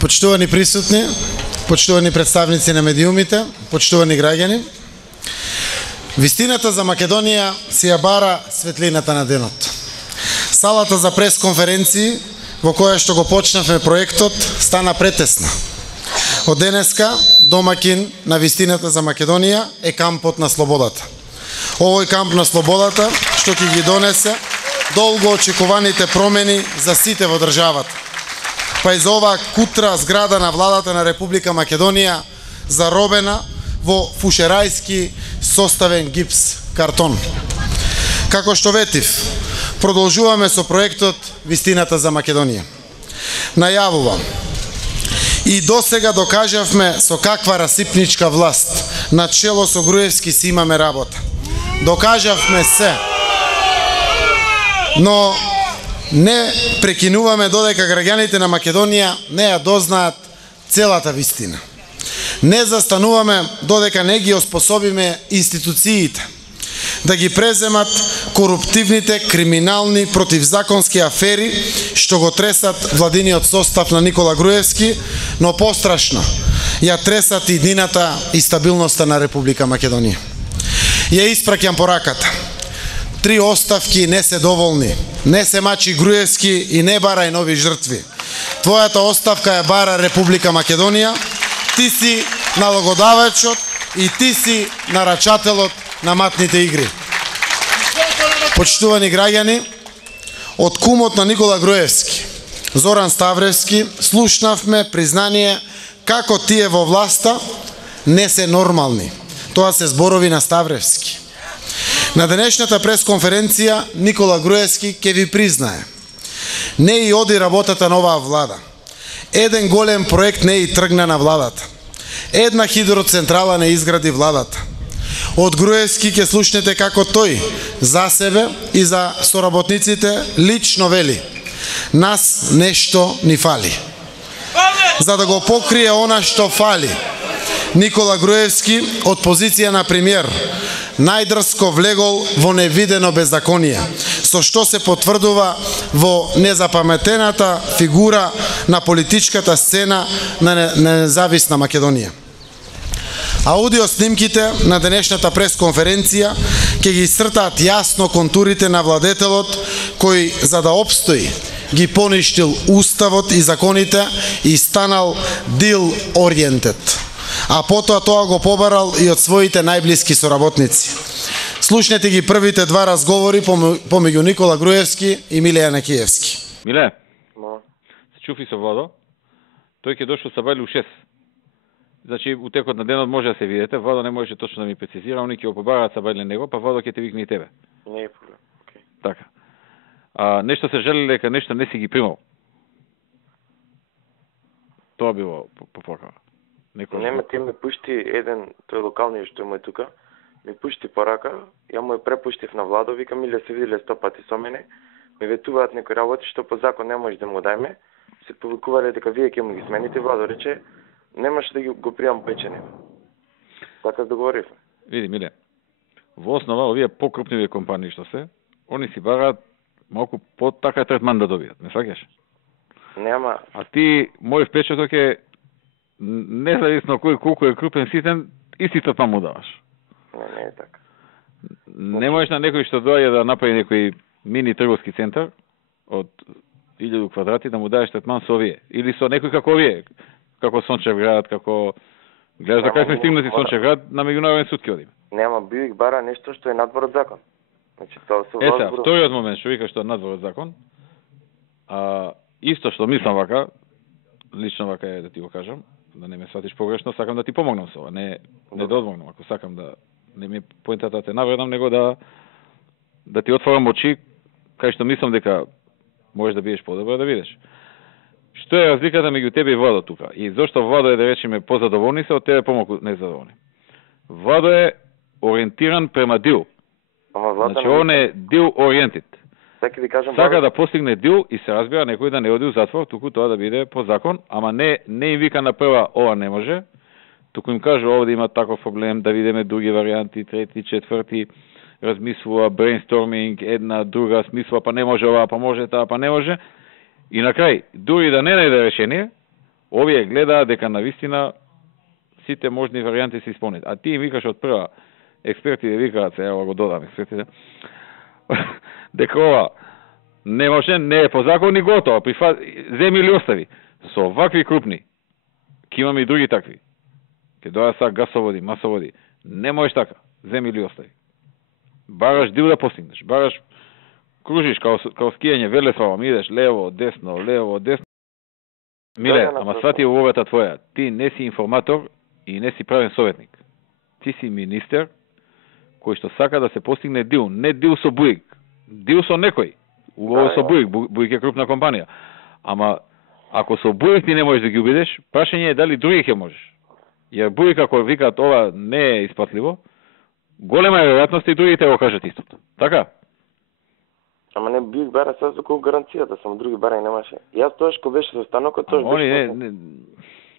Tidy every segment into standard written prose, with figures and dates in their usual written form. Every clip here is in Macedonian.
Почитувани присутни, почитувани представници на медиумите, почитувани граѓани, вистината за Македонија си ја бара светлината на денот. Салата за пресконференции во која што го почнавме проектот стана претесна. Од денеска домакин на вистината за Македонија е кампот на слободата. Овој камп на слободата што ќе ги донесе долго очекуваните промени за сите во државата. Па и за оваа кутра зграда на владата на Република Македонија заробена во фушерајски составен гипс картон. Како што ветив, продолжуваме со проектот Вистината за Македонија. Најавувам, и досега докажавме со каква расипничка власт на чело со Груевски си имаме работа. Докажавме се, но не прекинуваме додека граѓаните на Македонија не ја дознаат целата вистина. Не застануваме додека не ги оспособиме институциите да ги преземат коруптивните, криминални, противзаконски афери што го тресат владиниот состав на Никола Груевски, но пострашно ја тресат и иднината и стабилноста на Република Македонија. Ја испраќам пораката. 3 оставки не се доволни. Не се мачи Груевски и не барај нови жртви. Твојата оставка ја бара Република Македонија. Ти си налогодавачот и ти си нарачателот на матните игри. Почитувани граѓани, од кумот на Никола Груевски, Зоран Ставревски, слушнавме признание како тие во власта не се нормални. Тоа се зборови на Ставревски. На денешната пресконференција Никола Груевски ќе ви признае: не и оди работата на оваа влада. Еден голем проект не и тргна на владата. Една хидроцентрала не изгради владата. Од Груевски ќе слушнете како тој за себе и за соработниците лично вели: нас нешто ни фали. За да го покрие она што фали, Никола Груевски од позиција на премиер најдрско влегол во невидено беззаконие, со што се потврдува во незапаметената фигура на политичката сцена на независна Македонија. Аудио снимките на денешната пресконференција ќе ги сртаат јасно контурите на владетелот кој, за да обстои, ги поништил уставот и законите и станал deal oriented. А потоа тоа го побарал и од своите најблиски соработници. Слушнете ги првите 2 разговори помеѓу Никола Груевски и Миле Јанакиевски. Миле, се чуфи со Владо, тој ќе дошол са бајле у 6. Значи, у текот на денот може да се видите, Владо не може точно да ми прецизира, они ќе го побараат са бајле него, па Владо ќе те викне и тебе. Не е проблем, окей. Така. Нешто се жели дека нешто не си ги примал. Тоа било по покава. Нема, ти ме пушти еден, тој локалниот што му е тука, ми пушти порака, ја му ја препуштив на Владо, вика: Миле, се виделе 100 пати со мене, ми ветуваат некои работи што по закон не може да му дајме, се повикувале дека вие ќе му ги смените. Владо рече: немаше да го пријам печене. Така договоривме. Види, Миле, во основа овие покрупниви компании што се, они си бараат малку по-така третман да добијат, не сваќаш? Нема. А ти, мој впечаток е, независно кој колку е крупен ситен, исти третман му даваш. Не е така. Не можеш на некој што доаѓа да направи некој мини трговски центар од 1000 квадрати да му даеш третман со овие. Или со некој како овие, како Сончевград, како... Гледаш да кај сме стигнати Сончевград, на меѓународен суд ќе одим. Нема, Бивик бара нешто што е надвор од закон. Значи, тоа се Еса, вториот момент што вика што е надвор од закон, исто што мислам вака, лично вака е да ти го кажам, да не ме сватиш погрешно, сакам да ти помогнам со ова, не да одмогнам, ако сакам да не ми поентата да те навредам, него да ти отворам очи, кај што мислам дека можеш да бидеш подобро да видиш. Што е разликата меѓу тебе и Владо тука? И зошто Владо е, да речеме, позадоволни се, од тебе помалку незадоволни? Владо е ориентиран према дил. Значи, он е дил ориентит. Сака да постигне дил и се разбира некој да не оди у затвор, туку тоа да биде по закон, ама не им вика на прва ова не може, туку им каже овде има таков проблем, да видиме други варианти, трети, четврти, размислува, брейнсторминг, една, друга, смислува, па не може ова, па може таа, па не може. И на крај, дури да не најде решение, Овие гледаат дека навистина сите можни варијанти се исполнет. А ти викаш од прва, експертите викаат, се ево го додам експертите, дека ова не може, не е по закон и готово, земи или остави. Со вакви крупни, ке имаме и други такви. Ке доја са гасоводи, масоводи. Не можеш така, земи или остави. Бараш дил да постигнеш, бараш кружиш као скијање велесалом, идеш лево, десно. Миле, ама свати улогата твоја. Ти не си информатор и не си правен советник. Ти си министер кој што сака да се постигне дил. Не дил со Буик. Дил со некој. Улово со Буик. Буик е крупна компанија. Ама, ако со Буик ти не можеш да ги убедиш, прашање е дали други ќе можеш. Јер Буик, ако викаат ова не е испатливо, голема е веројатност и другите го кажат истото. Така? Ама не Буик бара се за колку гаранцијата, само други бара и немаше. Јас тоаш кој беше со станокот, тоаш беше...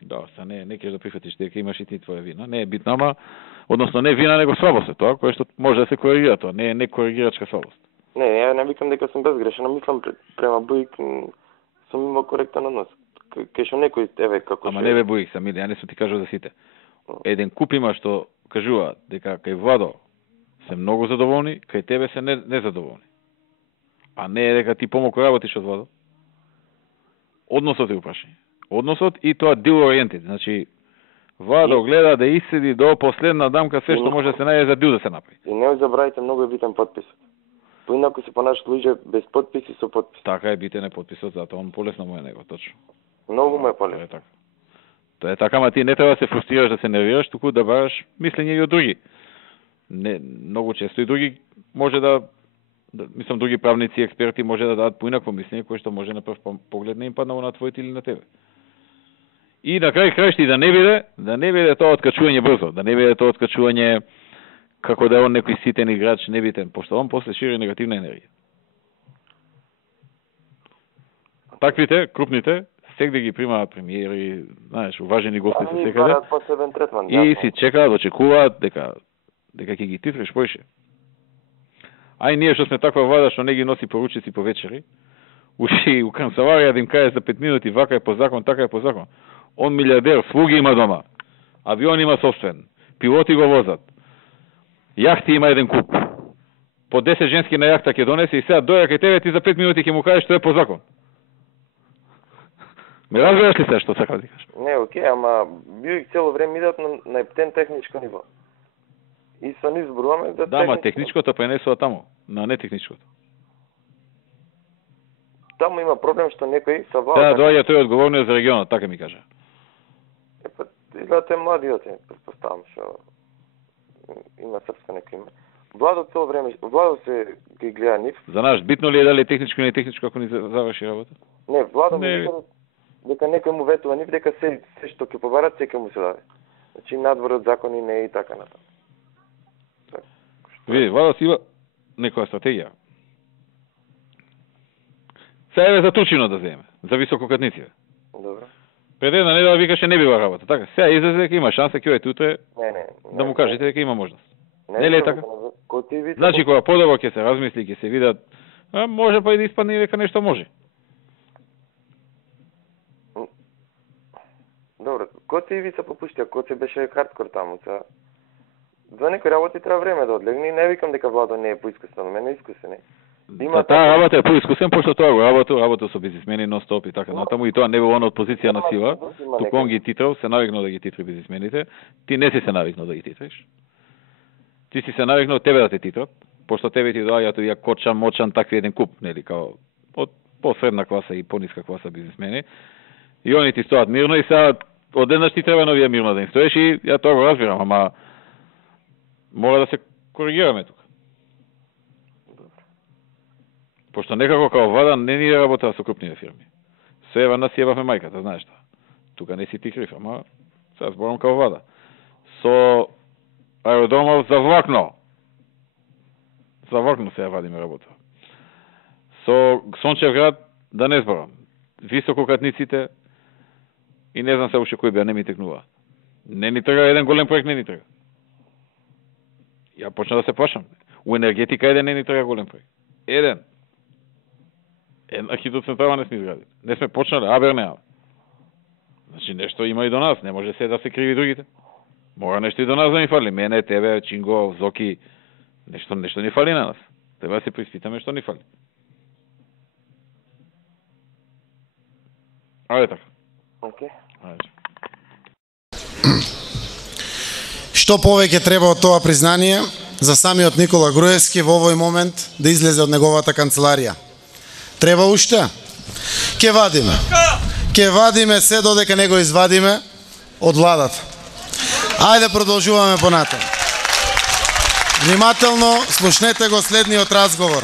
Да, не кеш да прифатиш дека имаш и ти твоја вина. Не е битно, ама односно не вина, него слабост е тоа, кое што може да се коригира тоа, не е коригирачка слабост. Не, ја не викам дека сум безгрешен, а мислам према Буик сум имал коректен однос. Кај што некој еве како Ама не бе Буик сам, ја не сум ти кажал за сите. Еден куп има што кажуваат дека кај Владо се многу задоволни, кај тебе се незадоволни. А не е дека ти помалку работиш од Владо. Односот е упрашање. Односот и тоа deal oriented. Значи, Владо гледа да иседи до последна дамка се што може да се најде за дил да се направи. И не забравајте, многу е битен подписот. Поинаку се понашат луѓе без подпис и со подпис. Така е битен е подписот, затоа он полесно му е него, точно. Многу му е полесно. Тоа е така. Тоа е така, ама ти не треба да се фрустрираш, да се нервираш, туку да бараш мислење и од други. Не, многу често и други може мислам, други правници и експерти може да дадат поинакво мислење, кое што може на прв поглед не им паднало на твоите или на тебе. И на крај крајшти да не биде тоа откачување брзо, да не биде тоа откачување како да е он некој ситен играч, небитен, пошто он после шири негативна енергија. Таквите, крупните, секде ги примаат премиери, знаеш, уважени гости се секаде. И си чекаат, очекуваат дека ќе ги титриш поише. Ај ние што сме таква влада што не ги носи поручици по вечери, уши у канцеларија да им каже за 5 минути вака е по закон, така е по закон. Он милиардер, слуги има дома, авион има собствен, пилоти го возат, јахти има еден куп, по 10 женски на јахта ќе донесе и сега доја кај тебе ти за 5 минути ќе му кажеш што е по закон. Ме разбираш ли се што сакам да кажеш? Не, окей, ама Буик цело време идат на ептен техничко ниво. И са ни зборуваме да... Да, ма техничкото пренесува таму, на нетехничкото. Таму има проблем што некои са влада... Да, доаѓа тој одговорниот за регионот, така ми кажа. Изгледате младиот, предпоставам, што има српско некој име. Владо цело време, Владо се ги гледа нив. За нас битно ли е дали техничко или не техничко ако ни заврши работа? Не, Владо не дека некој му ветува нив, дека се што ќе побарат, се ќе му се даде. Значи надвор од закони не е и така натаму. Види, Владо си има некоја стратегија. Сега е за Турчино да земе, за висококатници. Добро. Пред една недела викаше не била работа, така? Сега излезе дека има шанса ќе ојте утре да му кажете дека има можност. Не ли е така? Значи кога подобро ќе се размисли, ќе се видат, може па и да испадне и дека нешто може. Добро, кој и ви се попушти, кој се беше хардкор таму, за некои работи треба време да одлегне и не викам дека Владо не е поискусен, но мене искусен е. За таа работа е поискусен, пошто тоа го работа со бизнисмени нон-стоп и така натаму, и тоа не било од позиција на сила, туку он ги титрал, се навикнал да ги титри бизнисмените, ти не си се навикнал да ги титриш. Ти си се навикнал тебе да те титрат, пошто тебе ти доаѓаат ја Кочан, Мочан, такви еден куп, нели, као од посредна класа и пониска класа бизнисмени, и они ти стоат мирно и сега одеднаш ти треба новија мирно да им стоеш и ја тоа го разбирам, ама мора да се коригираме тука. Пошто некако као влада не ни работа со крупните фирми. Се ева нас јебавме мајката, знаеш што. Тука не си ти крив, ама сега зборам као влада. Со аеродромов за влакно. За влакно се ја вадиме работа. Со Сончев град, да не зборам. Висококатниците и не знам се уште кој беа, не ми текнува. Не ни трга еден голем проект, не ни трга. Ја почна да се плашам. У енергетика еден не ни трга голем проект. Еден. Една хидроцентрала не сме изградили. Не сме почнали, абер не. Значи нешто има и до нас, не може се да се криви другите. Мора нешто и до нас да ни фали. Мене, тебе, Чинго, Зоки, нешто ни фали на нас. Треба да се приспитаме што ни фали. Ајде така. Океј. Ајде. Што повеќе треба од тоа признание за самиот Никола Груевски во овој момент да излезе од неговата канцеларија? Треба уште? Ке вадиме. Ке вадиме се додека не го извадиме од владата. Ајде продолжуваме понатаму. Внимателно слушнете го следниот разговор.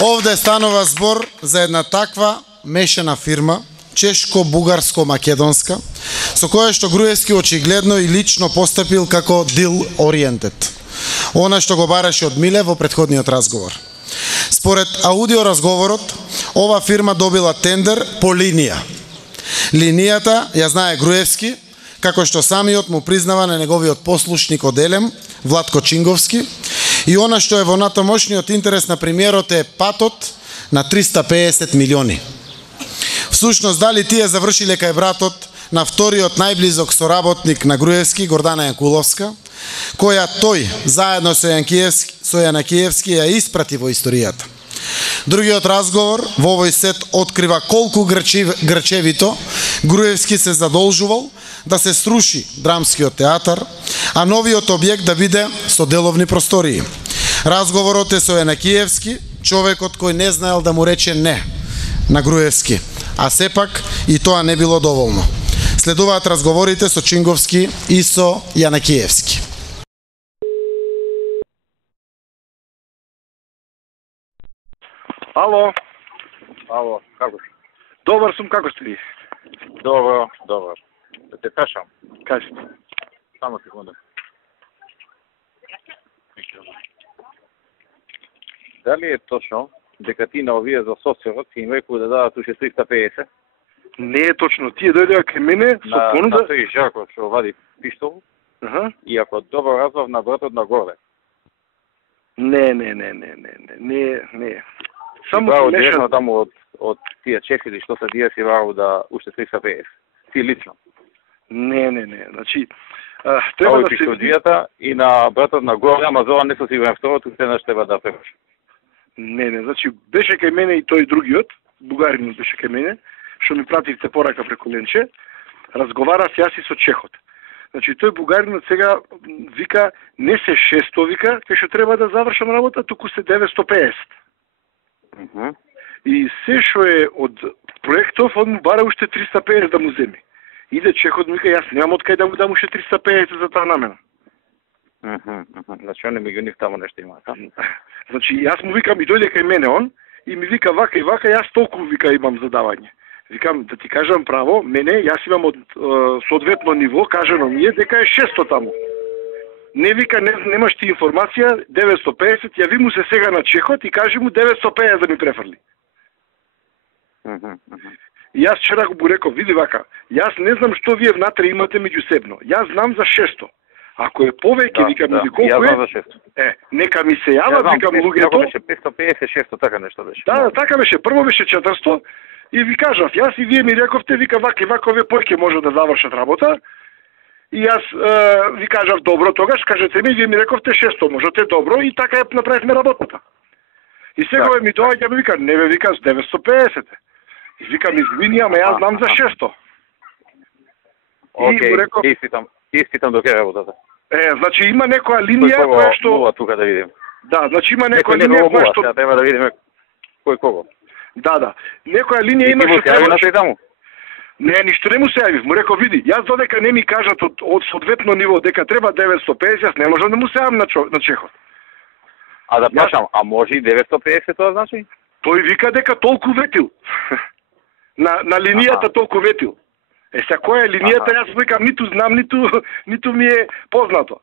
Овде станува збор за една таква мешана фирма, чешко-бугарско-македонска, со која што Груевски очигледно и лично постапил како deal oriented. Она што го бараше од Миле во претходниот разговор. Според аудиоразговорот, ова фирма добила тендер по линија. Линијата ја знае Груевски, како што самиот му признава на неговиот послушник од Елем, Владко Чинговски, и она што е во натамошниот интерес на премиерот е патот на 350 милиони. Всушност, дали тие завршиле кај братот на вториот најблизок соработник на Груевски, Гордана Јанкуловска, која тој, заедно со Јанакиевски, ја испрати во историјата. Другиот разговор во овој сет открива колку грчевито Груевски се задолжувал да се сруши драмскиот театар, а новиот објект да биде со деловни простории. Разговорот е со Јанакиевски, човекот кој не знаел да му рече не на Груевски, а сепак и тоа не било доволно. Следуваат разговорите со Чинговски и со Јанакиевски. Ало, Ало, како си? добар сум, како сте ви? Добро. Да те пешам. Кажете. Само секунда. Дали е точно дека ти на овие за соцерот им рекол да дадат уште 350? Не е точно. Тие дојдеа кај мене со понуда. На тој Жарко што вади пиштол. И ако добро разбав на братот на горе. Не. Само Браво, мешам. директно таму од тие чекили што се дија си варал да уште 350. Ти лично. Не. Значи, треба да се види. И на братот на горе, ама за ова не сум сигурен второто, се треба да препаш. Не, значи беше кај мене и тој другиот, бугаринот беше кај мене, што ми пративте порака преку Ленче, разговарав јас и со чехот. Значи тој бугаринот сега вика не се 600 вика, кај што треба да завршам работа, туку се 950. И се што е од проектов, он му бара уште 350 да му земи. Иде чехот му вика, јас немам од кај да му дам уште 350 за таа намена. Значи, он не ми ги таму нешто има. Значи, јас му викам и дојде кај мене он, и ми вика вака и вака, јас толку вика имам задавање. Викам, да ти кажам право, мене, јас имам од соодветно ниво, кажано ми е дека е 600 таму. Не вика, немаш ти информација, 950, јави му се сега на чехот и кажи му 950 да ми префрли. И јас вчера го реков, види вака, јас не знам што вие внатре имате меѓусебно. Јас знам за 600. Ако е повеќе, викам, или колку е, нека ми се јават, викам луѓето. Беше 550, 600, така нешто беше. Да, така беше. Прво беше 400 и ви кажав, јас и вие ми рековте, вика вака и вака, овие појке може да завршат работа. И јас ви кажав, добро, тогаш кажете ми, вие ми рековте 600, можете добро и така ја направивме работата. И сега ми доаѓа, вика, не бе, вика, 950. И викам, извини, ама јас знам за 600. Океј, испитам до крај работата. Значи има некоја линија која што... Мува тука да видим. Да, значи има некоја линија која што... Треба да видиме кој кого. Да. Некоја линија има што треба... Не, ништо не му се јавив. Му реков, види, јас додека не ми кажат од соодветно ниво дека треба 950, јас не можам да му се јавам на чехот. А да прашам, а може и 950 тоа значи? Тој вика дека толку ветил. на линијата толку ветил. Сега која е линијата, јас викам, ниту знам, ниту ми е познато.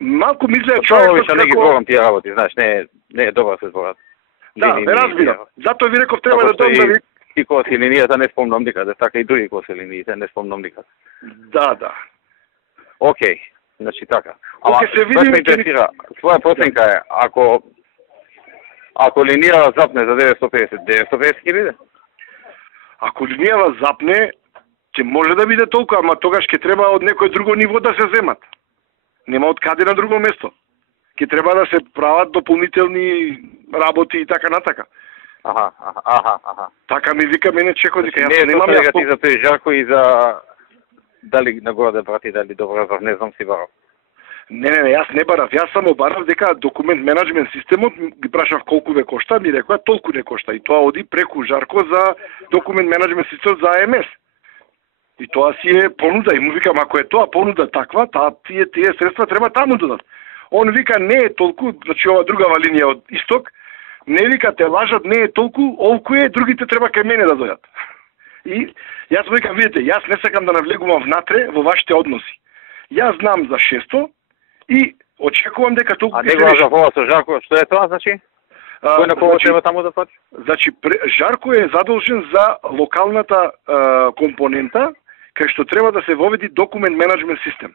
Малку мислеја човекот како... Не ги зборам тие работи, знаеш, не е добро се зборат. Да, ме разбира. Затоа ви реков треба да добро... И кога си линијата не спомнам никаде, така и други кога си линиите не спомнам никаде. Да. Океј, значи така. Ама, се види ме интересира, твоја проценка е, ако линија запне за 950, 950 ќе биде? Ако линијава запне, ќе може да биде толку, ама тогаш ќе треба од некој друго ниво да се земат. Нема од каде на друго место. Ќе треба да се прават дополнителни работи и така натака. Аха. Така ми вика мене Чеко, дека јас Не, немам тоа јас. ти за тој Жарко и за дали нагоре да брати, дали добро, не знам си барав. Не, јас не барав. Јас само барав дека документ менеджмент системот, ги прашав колку ве кошта, ми рекоа толку не кошта. И тоа оди преку Жарко за документ менеджмент систем за АМС. И тоа си е понуда. И му викам, ако е тоа понуда таква, тие средства треба таму додат. Он вика, не е толку, значи ова другава линија од исток, не вика, те лажат, не е толку, олку е, другите треба кај мене да дојат. И јас му викам, видите, јас не сакам да навлегувам внатре во вашите односи. Јас знам за 600 и очекувам дека толку А него за со Жарко, што е тоа, значи? Кој на кого треба таму да плати? Значи, Жарко е задолжен за локалната компонента, кај што треба да се воведи документ менеджмент систем.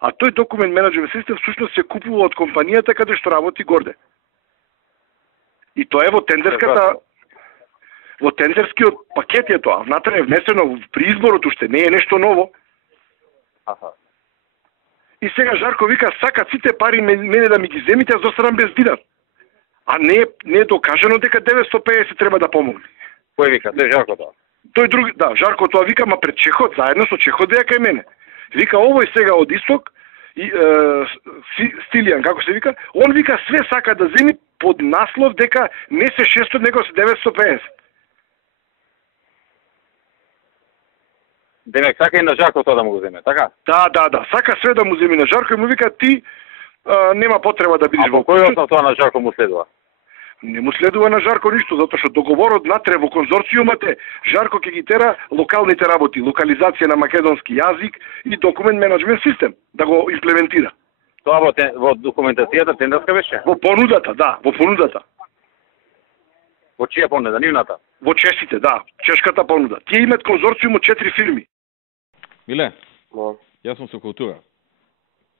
А тој документ менеджмент систем всушност се купува од компанијата каде што работи горде. И тоа е во тендерскиот пакет е тоа. Внатре е внесено при изборот уште, не е нешто ново. Аха. И сега Жарко вика, сакат сите пари мене да ми ги земите, аз достанам без динар. А не е докажано дека 950 треба да помогне. Кој вика? Тој Жарко тоа? Тој други, да, Жарко тоа вика, ма пред Чехот, заедно со Чехот беа кај мене. Вика, овој сега од исток, и, Стилијан, како се вика, он вика све сака да земи под наслов дека не се 600, него се 950. Демек, сака и на Жарко тоа да му го земе, така? Да, сака све да му земи на Жарко и му вика, ти нема потреба да бидеш во кој основ тоа на Жарко му следува? Не му следува на Жарко ништо, затоа што договорот натре во конзорциумот е Жарко ќе ги тера локалните работи, локализација на македонски јазик и документ менеджмент систем, да го имплементира. Тоа во документацијата тендерска беше? Во понудата, да, во понудата. Во чија понуда, нивната? Во чешките, да, чешката понуда. Тие имат конзорциум од 4 фирми. Миле, јас сум со култура.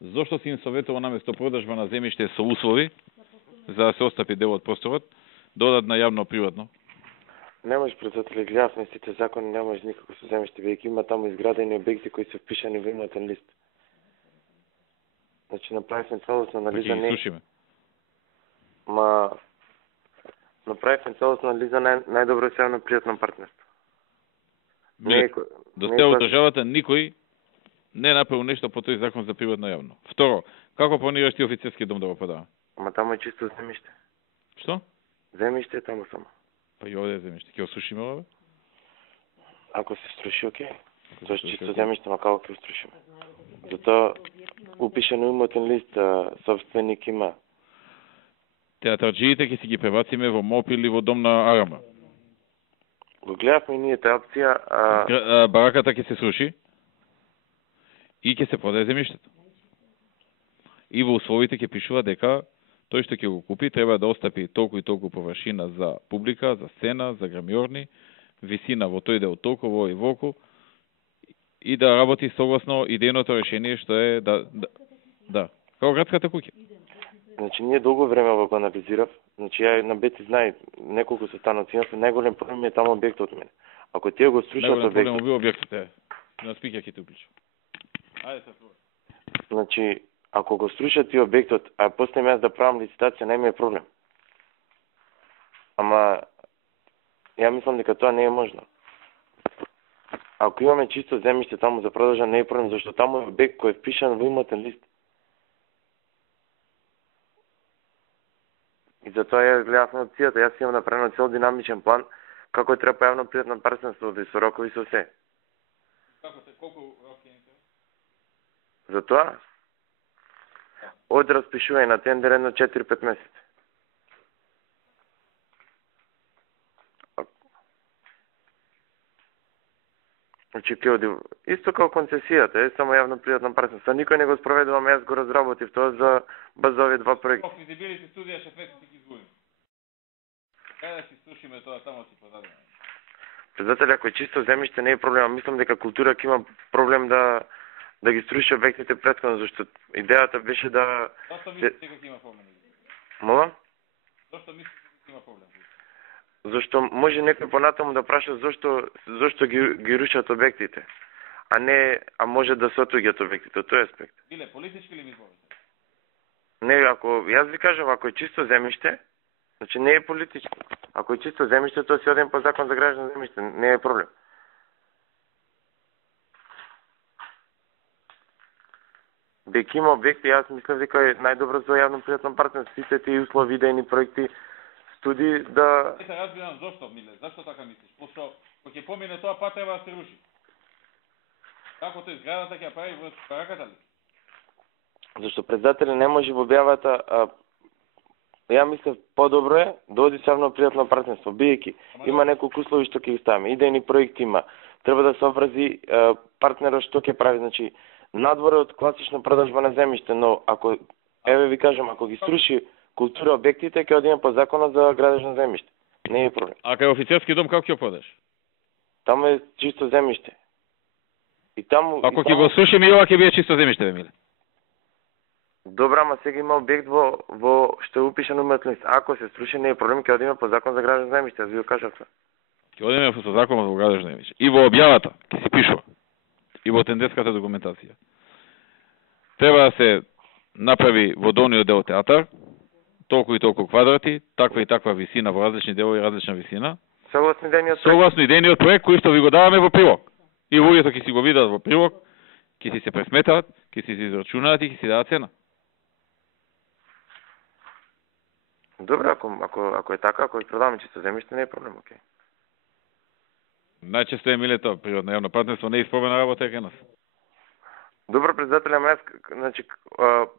Зошто си им советува наместо продажба на земјиште со услови, за да се остапи дел од просторот, додат на јавно-приватно? Не можеш, председател, гледав на сите закони, не можеш никако со земјиште, бидејќи има таму изградени објекти кои се впишани во имотен лист. Значи направивме целосна анализа, не слушаме. Направивме целосна анализа најдобро се јавно-приватно партнерство. До сега од државата никој не направил нешто по тој закон за приватно јавно. Второ, како планираш ти офицерски дом да го продава? Ама таму е чисто земјиште. Што? Земјиште е таму само. Па и овде е земјиште. Ќе осушиме ова? Ако се струши, окей. Тоа е чисто земјиште, ма како ќе струшиме? Затоа упишено имотен лист, собственик има. Театарџиите ќе си ги пребациме во МОП или во дом на Арама. Го гледавме и ние таа опција. Бараката ќе се сруши и ќе се продаде земјиштето. И во условите ќе пишува дека тој што ќе го купи треба да остапи толку и толку површина за публика, за сцена, за грамјорни, висина во тој дел толку, во и волку, и да работи согласно идејното решение што е да како градската куќа. Значи, ние долго време го анализирав. Значи, ја на Бети знае неколку состаноци, најголем проблем е таму објектот мене. Ако тие го струшат објектот... Најголем проблем бил објектот, на спикер ќе те уклучи. Ајде се пробај. Значи, ако го струшат тие објектот, а после јас да правам лицитација, нема е проблем. Ама, ја мислам дека тоа не е можно. Ако имаме чисто земјиште таму за продажа, не е проблем, зашто таму е објект кој е впишан во имотен лист. И затоа ја гледавме опцијата, јас имам направено цел динамичен план како треба јавно-приватно партнерство да со рокови со се. Колку роки имате? Затоа од распишување на тендер на 4-5 месеци. Значи, исто како концесијата, е само јавно-приватно партнерство. Никој не го спроведувам, јас го разработив тоа за баз овие два проекти. Физибилити студија 6 месеци ги изгубим. Каде да си слушаме тоа, тамо си позадиме. Председател, ако е чисто земјиште не е проблем, мислам дека култура ќе има проблем да ги струши објектите претходно, зашто идејата беше да... Зошто мислите дека има проблем? Мола? Зошто мислите дека има проблем? Зашто може некој понатаму да праша зашто ги рушат објектите, а може да се отуѓат објектите, тој аспект. Биле политички или изборите? Не, ако јас ви кажам, ако е чисто земјиште, значи не е политички. Ако е чисто земјиште, тоа си оден по закон за граждано земјиште, не е проблем. Бејќи има објекти, јас мислам дека е најдобро за јавно-приватно партнерство, сите тие услови, идејни проекти, студии да... Не се разбирам зошто, Миле, зашто така мислиш? Пошто кога ќе помине тоа пат треба да се руши. Како тој зградата ќе прави во параката ли? Зашто председателя не може во објавата, ја мислам по-добро е да оди со јавно-приватно партнерство, биејќи има неколку услови што ќе ги ставиме, идејни проекти има, треба да се обврзи партнерот што ќе прави, значи надвор од класична продажба на земјиште, но ако, еве ви кажам, ако ги струши култура објектите, ќе одиме по законот за градежно земјиште. Не е проблем. А кај офицерски дом како ќе продаш? Таму е чисто земјиште. И таму... Ако ќе го срушиме и ова ќе биде чисто земјиште, Миле. Добра, ама сега има објект во што е упишан уметност. Ако се струши, не е проблем, ќе одиме по закон за градежно земјиште, аз ви го кажав тоа. Ќе одиме по законот за градежно земјиште. И во објавата ќе се пишува. И во тенденската документација. Треба да се направи во долниот дел театар, толку и толку квадрати, таква и таква висина во различни делови, различна висина. Согласно идејниот проект. Согласно идејниот проект кој што ви го даваме во прилог. И луѓето ќе си го видат во прилог, ќе си се пресметаат, ќе си се израчунаат и ќе си дадат цена. Добро, ако е така, ако продаваме чисто земјиште, не е проблем, окей. Најчесто е, Миле, тоа природно јавно партнерство не е испробена работа е кај нас. Добро, председателя, јас, значи,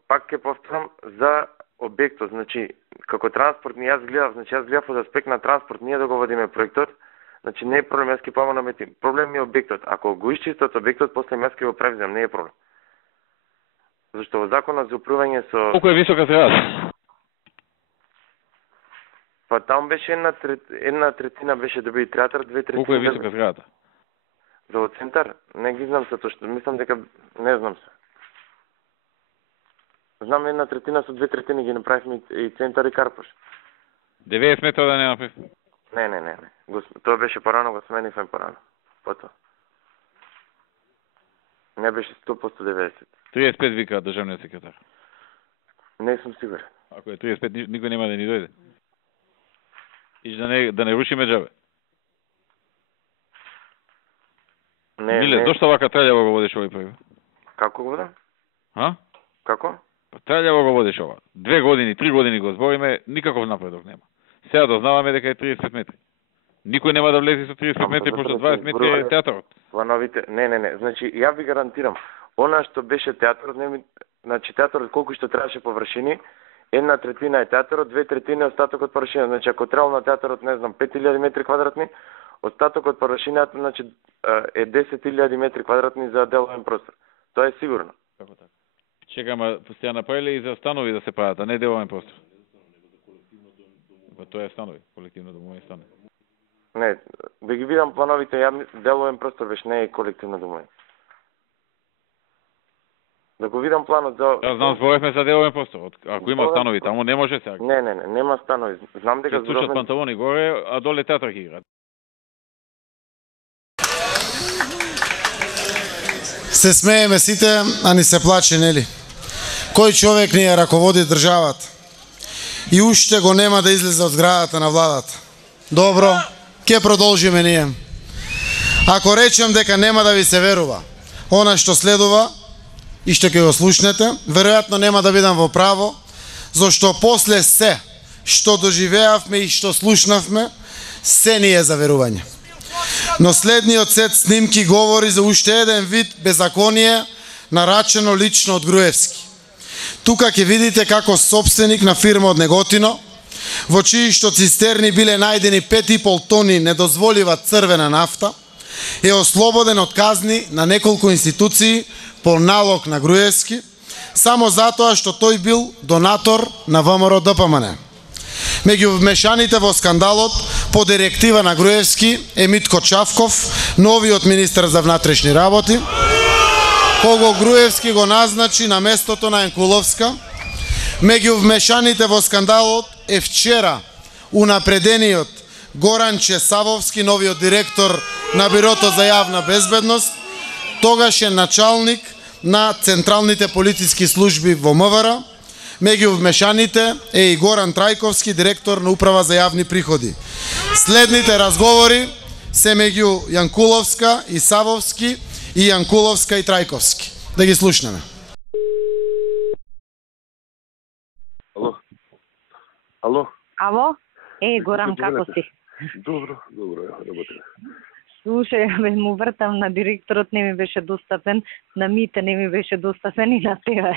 пак ќе повторам за објектот, значи, како транспорт, јас гледав од аспект на транспорт, ние да го водиме проектот, значи не е проблем, јас ќе помогнам етим. Проблем е објектот. Ако го исчистат објектот, после јас ќе го превзем, не е проблем. Зашто во законот за управување со... Колку е висока зградата? Па там беше една третина беше да биде театар, две третини... Колку е висока зградата? За во центар? Не ги знам се точно, мислам дека... Не знам се. Знам една третина со две третини ги направивме и центар и Карпош. 90 метра да не направи? Не. Тоа беше порано, го сменивме порано. Потоа. Не беше 100% 90. 35 вика државниот секретар. Не сум сигурен. Ако е 35, никој нема да ни дојде. И да не рушиме џабе. Миле, зошто вака тралјаво го водиш овој проект? Како го водам? А? Како? Тралјаво го водиш ова. 2 години, 3 години го збориме, никаков напредок нема. Сега дознаваме дека е 30 метри. Никој нема да влезе со 30 метри, пошто 20 метри е театарот. Плановите, не. Значи, ја ви гарантирам, она што беше театарот, значи театарот колку што требаше површини, една третина е театарот, две третини е остатокот површина. Значи, ако требало на театарот, не знам, 5000 метри квадратни, остатокот површината, значи, е 10.000 метри квадратни за деловен простор. Тоа е сигурно. Како така? Чекаме, сте направиле и за станови да се прават, а не деловен простор. Тоа е станови, колективно домови станови. Не, да ги видам плановите, деловен простор беше, не е колективно домови. Да го видам планот за... Ја знам, зборевме за деловен простор. Ако има станови, таму не може сега. Не, нема станови. Знам дека зборевме... Ќе панталони горе, а доле театар ќе играат. Се смееме сите, а ни се плаче, нели? Кој човек ни ја раководи државата? И уште го нема да излезе од зградата на владата. Добро, ќе продолжиме ние. Ако речем дека нема да ви се верува, она што следува и што ќе го слушнете, веројатно нема да бидам во право, зашто после се што доживеавме и што слушнавме, се ни е за верување. Но следниот сет снимки говори за уште еден вид беззаконие, нарачено лично од Груевски. Тука ќе видите како собственик на фирма од Неготино, во чии што цистерни биле најдени 5,5 тони недозволива црвена нафта, е ослободен од казни на неколку институции по налог на Груевски, само затоа што тој бил донатор на ВМРО ДПМН. Меѓу вмешаните во скандалот по директива на Груевски е Митко Чавков, новиот министер за внатрешни работи, кого Груевски го назначи на местото на Енкуловска. Меѓу вмешаните во скандалот е вчера унапредениот Горан Чесавовски, новиот директор на Бирото за јавна безбедност, тогаш е началник на централните полициски служби во МВР. Меѓу вмешаните е и Горан Трајковски, директор на Управа за јавни приходи. Следните разговори се меѓу Јанкуловска и Савовски и Јанкуловска и Трајковски. Да ги слушнеме. Ало? Ало? Горан, како си? Добро, работим. Слушај, му вртам на директорот, не ми беше достапен, на Мите не ми беше достапен и на тебе.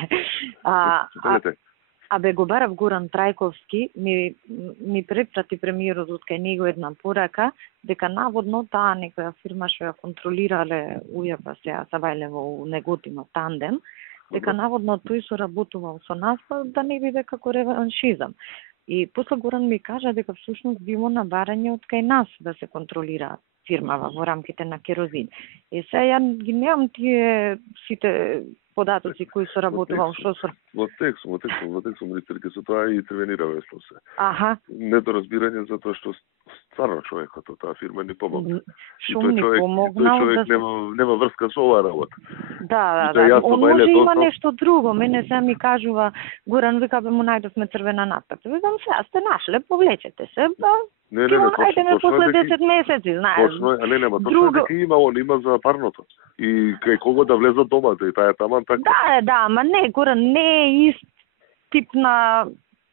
Го барав Горан Трајковски, ми препрати премиерот од кај него една порака, дека наводно таа некоја фирма што ја контролирале ујава сега Савајлево у Неготино тандем, дека наводно тој соработувал со нас да не биде како реваншизам. И после Горан ми кажа дека всушност било набарање од кај нас да се контролира фирмава во рамките на Керозин. Сега ја ги немам тие сите податоци кои соработувал што со... Во текст, министерке, со тоа и интервенираме се. Аха. Недоразбирање за тоа што стварно човекот од таа фирма ни помогна. Што ни помогнал? Тој човек нема врска со оваа работа. Да. Он може има нешто друго. Мене се ми кажува, Горан, вика, му најдовме црвена надпрата. Викам, сега сте нашле, повлечете се, Не, најдеме после 10 месеци, знаеш. Точно, точно дека има за парното. И кај кого да влезат домата, и таа е таман така. Да, ама не, Горан, не е ист тип на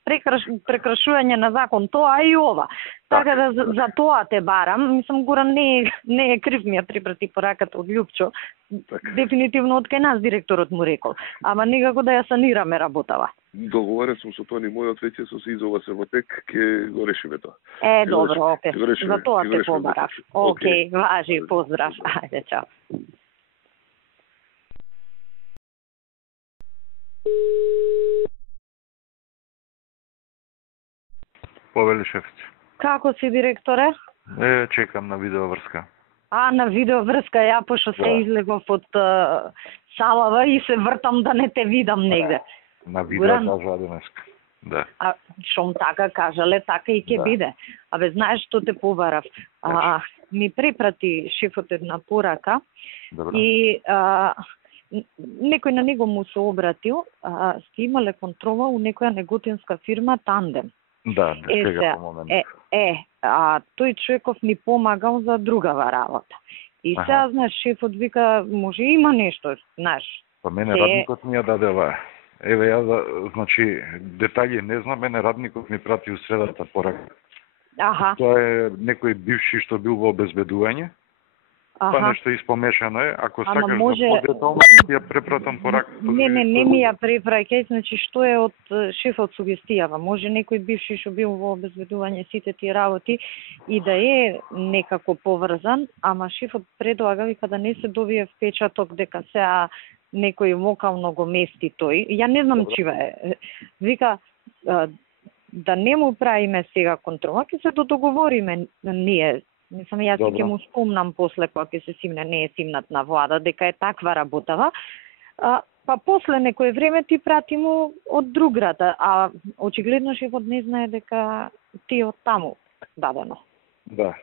прекршување на закон, тоа и ова. Така да за тоа те барам. Мислам, Горан не е крив, ми ја припрати пораката од Љупчо. Дефинитивно од кај нас директорот му рекол. Ама некако да ја санираме работава. Договорен сум со Тони, мојот веќе со Сизова се во тек, ќе го решиме тоа. Добро, окей. За тоа те побарав. Окей, важи, поздрав. Ајде, чао. Повели шефче. Како си, директоре? Чекам на видеоврска. На видеоврска, ја пошто се излегов од салава и се вртам да не те видам негде. На видео кажа денеска. Да. Шом така кажале, така и ќе биде. Знаеш што те побарав? Ми препрати шефот една порака. Добро. И некој на него му се обратил, сте имале контрола у некоја неготинска фирма Тандем. Да, сега по момент. Тој човеков ни помагал за другава работа. И сега, знаеш, шефот вика, може има нешто, знаеш. Па мене радникот ми ја даде ова. Еве ја, значи, детаљи не знам, мене радникот ми прати у средата порака. Тоа е некој бивши што бил во обезбедување. Па нешто испомешано е, ако сакаш да подетално, ја препратам порака. Не ми ја препраќај, значи што е од шефот сугестијава. Може некој бивши што бил во обезбедување сите тие работи и да е некако поврзан, ама шефот предлага, вика, да не се довие впечаток дека сега некој локално го мести тој. Ја не знам чива е. Вика, да не му правиме сега контрола, ќе се додоговориме ние. Мислам, јас ќе му спомнам после кога ќе се симне, не е симнат на влада, дека е таква работава. Па после некој време ти прати му од друг град, а очигледно шефот не знае дека ти од таму дадено. Да.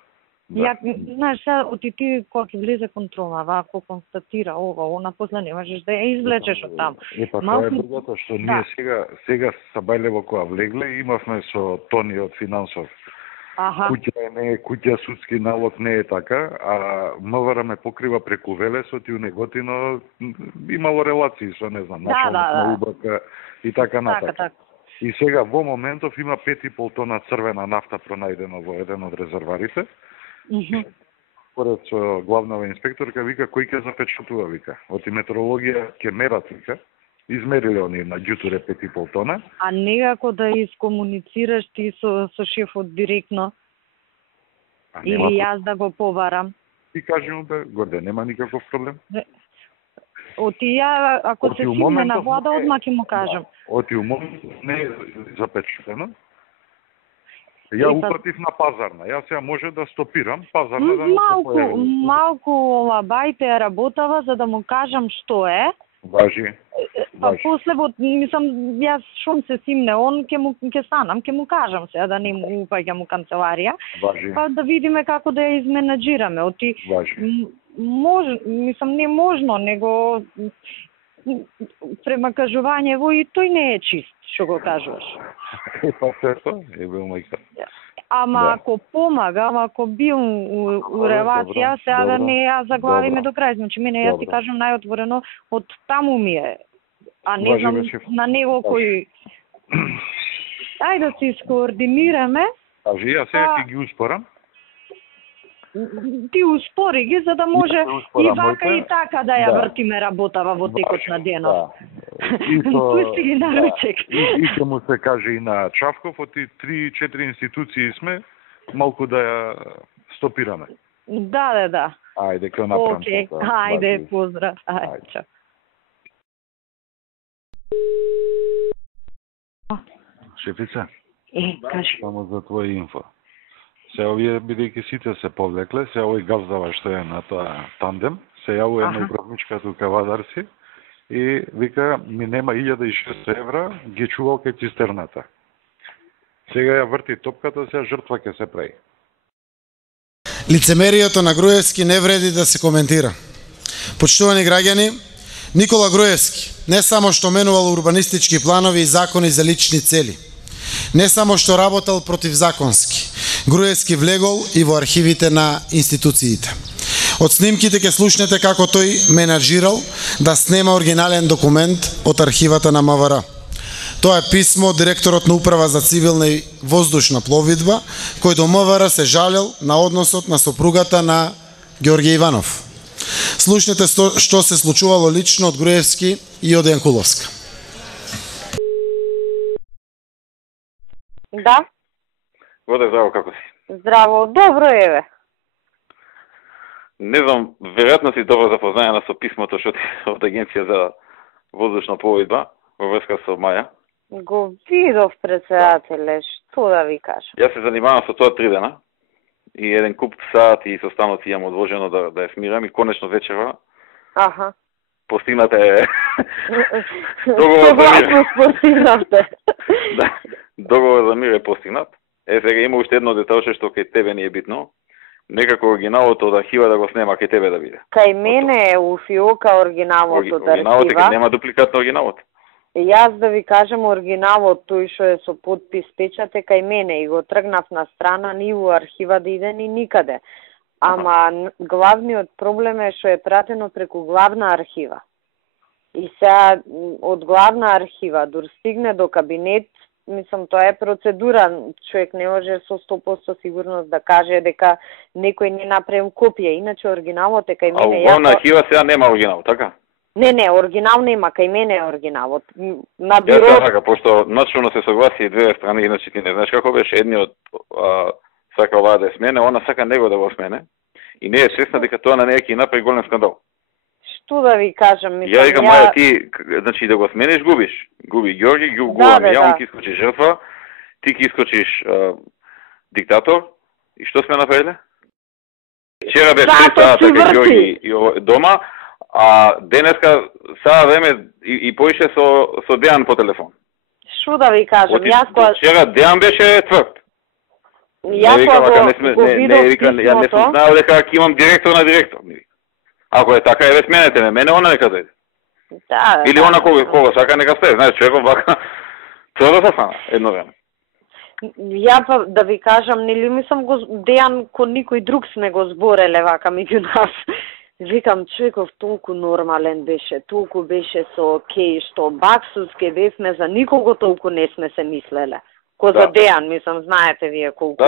Знаеш, сега оти ти кога ќе влезе контрола, ако констатира ова, после не можеш да ја извлечеш од таму. Тоа е другото, што ние сега Сабајлево кога влегле, имавме со Тони од финансов. Куќа не е куќа, судски налог не е така, а МВР ме покрива преку Велесот и у Неготино имало релации со, не знам, на УБК и така натака. И сега во моментов има 5,5 тона црвена нафта пронајдено во еден од резерварите. Според со главнава инспекторка, вика, кој ќе запечатува, вика. Од метеорологија ќе мерат, вика. Измериле они на ѓутуре 5,5 тона. А некако да искомуницираш ти со шефот директно? Или јас да го побарам? Ти кажи му, Горде, нема никаков проблем. Оти ја, ако се симне на влада, одма ќе му кажам. Оти у моментот не е запечатено. Ја упратив на пазарна. Јас сега може да стопирам пазарна да не се појави. Малку ова бајте работава за да му кажам што е. Важи. па после мислам јас шум се симне он ќе станам, ќе му кажам се да не му упаѓам у канцеларија. Па да видиме како да ја изменаџираме. Оти мислам не можно, него према кажувањево и тој не е чист, што го кажуваш. Па сето, е бил мајка. Ама ако помага, ако бил у релација, сега да не ја заглавиме до крај. Значи, мене јас ти кажам најотворено, од таму ми е. А не знам на него кој... Ајде да се искоординираме. Кажи, јас сега ќе ги успорам. Ти успори ги, за да може и вака и така да ја вртиме работава во текот на денот. Пусти ги на ручек. И ќе му се каже и на Чавков, од 3-4 институции сме, малку да ја стопираме. Да. Ајде, ќе направам. Океј, ајде, поздрав. Ајде, чао. Шефица, кажи. Само за твоја инфо. Се овие, бидејќи сите се повлекле, се овој гавзава што е на тоа тандем, се јавува една управничка тука Вадарси и вика, ми нема 1600 евра, ги чувал кај цистерната. Сега ја врти топката, сега жртва ќе се прави. Лицемерието на Груевски не вреди да се коментира. Почитувани граѓани, Никола Груевски не само што менувал урбанистички планови и закони за лични цели, не само што работел противзаконски, Груевски влегол и во архивите на институциите. Од снимките ќе слушнете како тој менаџирал да снема оригинален документ од архивата на МВР. Тоа е писмо од директорот на Управа за цивилна и воздушна пловидба, кој до МВР се жалел на односот на сопругата на Ѓорѓе Иванов. Слушнете што се случувало лично од Груевски и од Јанкуловска. Да? Годе, здраво, како си? Здраво, добро еве. Не знам, веројатно си добро запознаена со писмото што ти од Агенција за воздушна пловидба во врска со Маја. Го видов, председателе, што да ви кажам. Јас се занимавам со тоа 3 дена и еден куп сати и состаноци имам одложено да ја смирам и конечно вечерва постигната е договор за мир е постигнат. Сега има уште едно деталче што кај тебе не е битно. Некако оригиналот од архива да го снема кај тебе да биде. Кај мене е у фиока оригиналот од архива. Оригиналот е кај нема дупликат на оригиналот. Јас да ви кажам оригиналот тој што е со подпис печат е кај мене и го тргнав на страна ни во архива да иде ни никаде. Ама главниот проблем е што е пратено преку главна архива. И сега од главна архива дур стигне до кабинет, мислам тоа е процедура, човек не може со 100% сигурност да каже дека некој не направил копија, иначе оригиналот е кај мене. А главна архива сега нема оригинал, така? Не, оригинал нема, кај мене е оригиналот. На бюро... Јас така, пошто начално се согласи две страни, иначе ти не знаеш како беше, едниот сака оваа да смене, она сака него да го смене и не е свесна дека тоа на неја ќе направи голем скандал. Што да ви кажам, мислам, ја викам, Маја, ти, значи да го смениш, губиш. Губи Ѓорги, губам ја, он ќе искочи жртва, ти ќе искочиш диктатор, и што сме направиле? Вчера беше 3 сата кај Ѓорги дома, а денеска саа време и поише со Дејан по телефон. Што да ви кажам, јас кога... Вчера Дејан беше тврд. Јас кога го видов писмото... Ја не сум знаел дека ќе имам директор на директор. Ако е така, еве сменете ме, мене она нека даде. Да. Или она кога сака нека стае, знаеш, човеков вака треба да се стана едно време. Ја па да ви кажам, нели мислам го Дејан ко никој друг сме го збореле вака меѓу нас. Викам, човеков толку нормален беше, толку беше со окей, што баксуски бевме, за никого толку не сме се мислеле. Ко за Дејан, мислам, знаете вие колку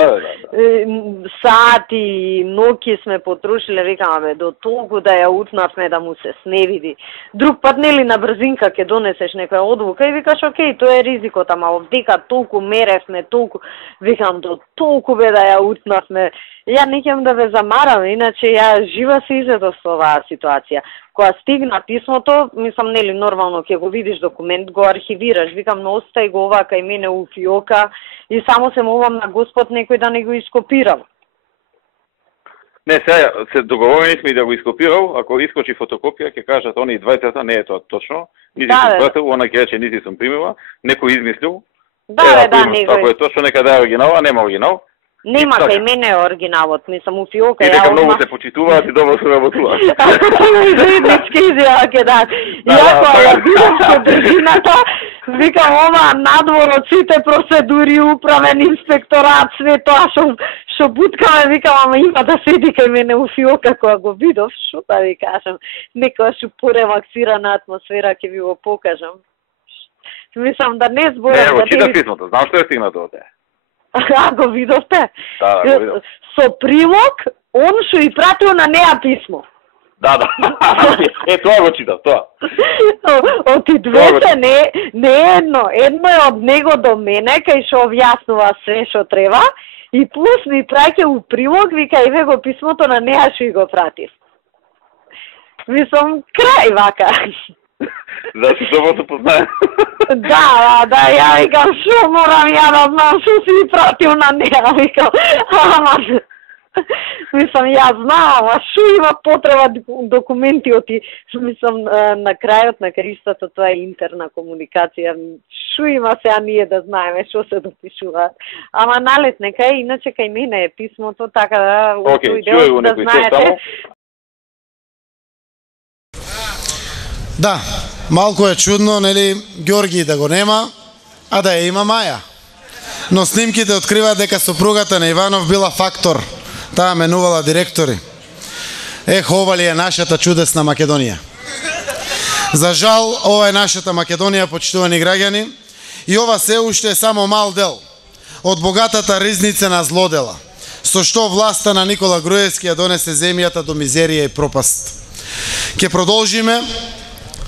сати, ноќи сме потрошиле, викам, бе, до толку да ја утнавме да му се сневиди. Друг пат, нели, на брзинка ќе донесеш некоја одлука и викаш, окей, тоа е ризикот, ама овдека толку меревме, толку, викам, до толку бе да ја утнавме. Ја не ќам да ве замарам, иначе ја жива се изедов со оваа ситуација. Кога стигна писмото, мислам, нели, нормално ќе го видиш документ, го архивираш, викам, но остај го ова кај мене у фиока и само се молам на Господ некој да не го ископирал. Не, сега се договорени сме и да го ископирал, ако искочи фотокопија, ќе кажат они 20-та, не е тоа точно, нити сум пратил, она ќе рече нити сум примила, некој измислил. Да, ако е точно нека да е оригинал, а нема оригинал. Нема кај мене оригиналот, мислам у фиока. И дека многу се почитуваат и добро се работуваат. Заеднички изјава ќе дадат. Иако ја бидам со држината, викам ова надвор од сите процедури, управен инспекторат, све тоа што буткаме, викам, ама има да седи кај мене у фиока кога го видов, што да ви кажам, некоја шу порелаксирана атмосфера ќе ви го покажам. Мислам да не зборам. Не, го читав писмото, знам што е стигнато од те. А, го видовте? Да, го видов. Со прилог, он што и пратил на неа писмо. Да. Тоа го читав, тоа. Од и двете, не едно. Едно е од него до мене, кај што објаснува све што треба, и плюс ми праќа у прилог, вика, еве го писмото на неа што и го пратив. Мислам, крај вака. Да си добро се познае. Да, ја викам, шо морам ја да знам, шо си пратил на неа, викам, ама, мислам, ја знам, ама шо има потреба документи оти, мислам, на крајот на кристото, тоа е интерна комуникација, шо има сега ние да знаеме, шо се допишуваат, ама налет нека е, иначе кај мене е писмото, така да, да знаете. Да, малку е чудно, нели, Ѓорги да го нема, а да ја има Маја. Но снимките откриваат дека сопругата на Иванов била фактор. Таа менувала директори. Ова ли е нашата чудесна Македонија. За жал, ова е нашата Македонија, почитувани граѓани, и ова се уште е само мал дел од богатата ризница на злодела, со што власта на Никола Груевски ја донесе земјата до мизерија и пропаст. Ке продолжиме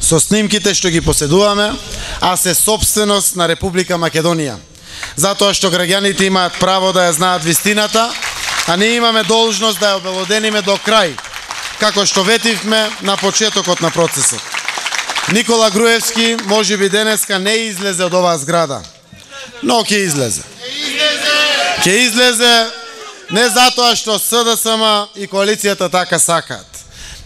со снимките што ги поседуваме, а се собственост на Република Македонија. Затоа што граѓаните имаат право да ја знаат вистината, а ние имаме должност да ја обелодениме до крај, како што ветивме на почетокот на процесот. Никола Груевски можеби денеска не излезе од оваа зграда, но ќе излезе. Ќе излезе не затоа што СДСМ и коалицијата така сакаат.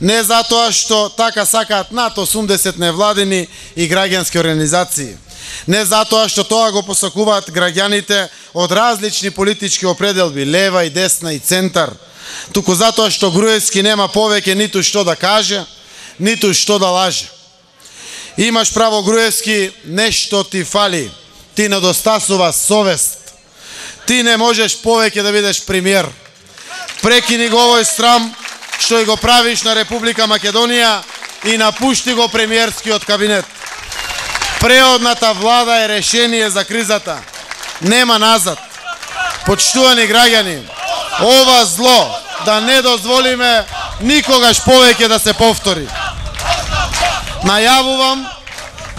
Не затоа што така сакаат над 80 невладини и граѓански организации. Не затоа што тоа го посакуваат граѓаните од различни политички определби, лева и десна и центар, туку затоа што Груевски нема повеќе ниту што да каже, ниту што да лаже. Имаш право, Груевски, нешто ти фали. Ти недостасува совест. Ти не можеш повеќе да бидеш премиер. Прекини го овој срам што и го правиш на Република Македонија и напушти го премиерскиот кабинет. Преодната влада е решение за кризата. Нема назад. Почитувани граѓани, ова зло да не дозволиме никогаш повеќе да се повтори. Најавувам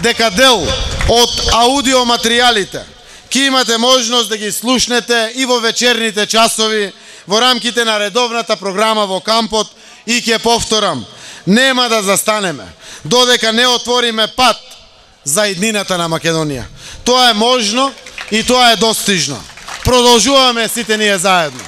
дека дел од аудиоматеријалите ќе имате можност да ги слушнете и во вечерните часови во рамките на редовната програма во кампот, и ќе повторам, нема да застанеме додека не отвориме пат за иднината на Македонија. Тоа е можно и тоа е достижно. Продолжуваме сите ние заедно.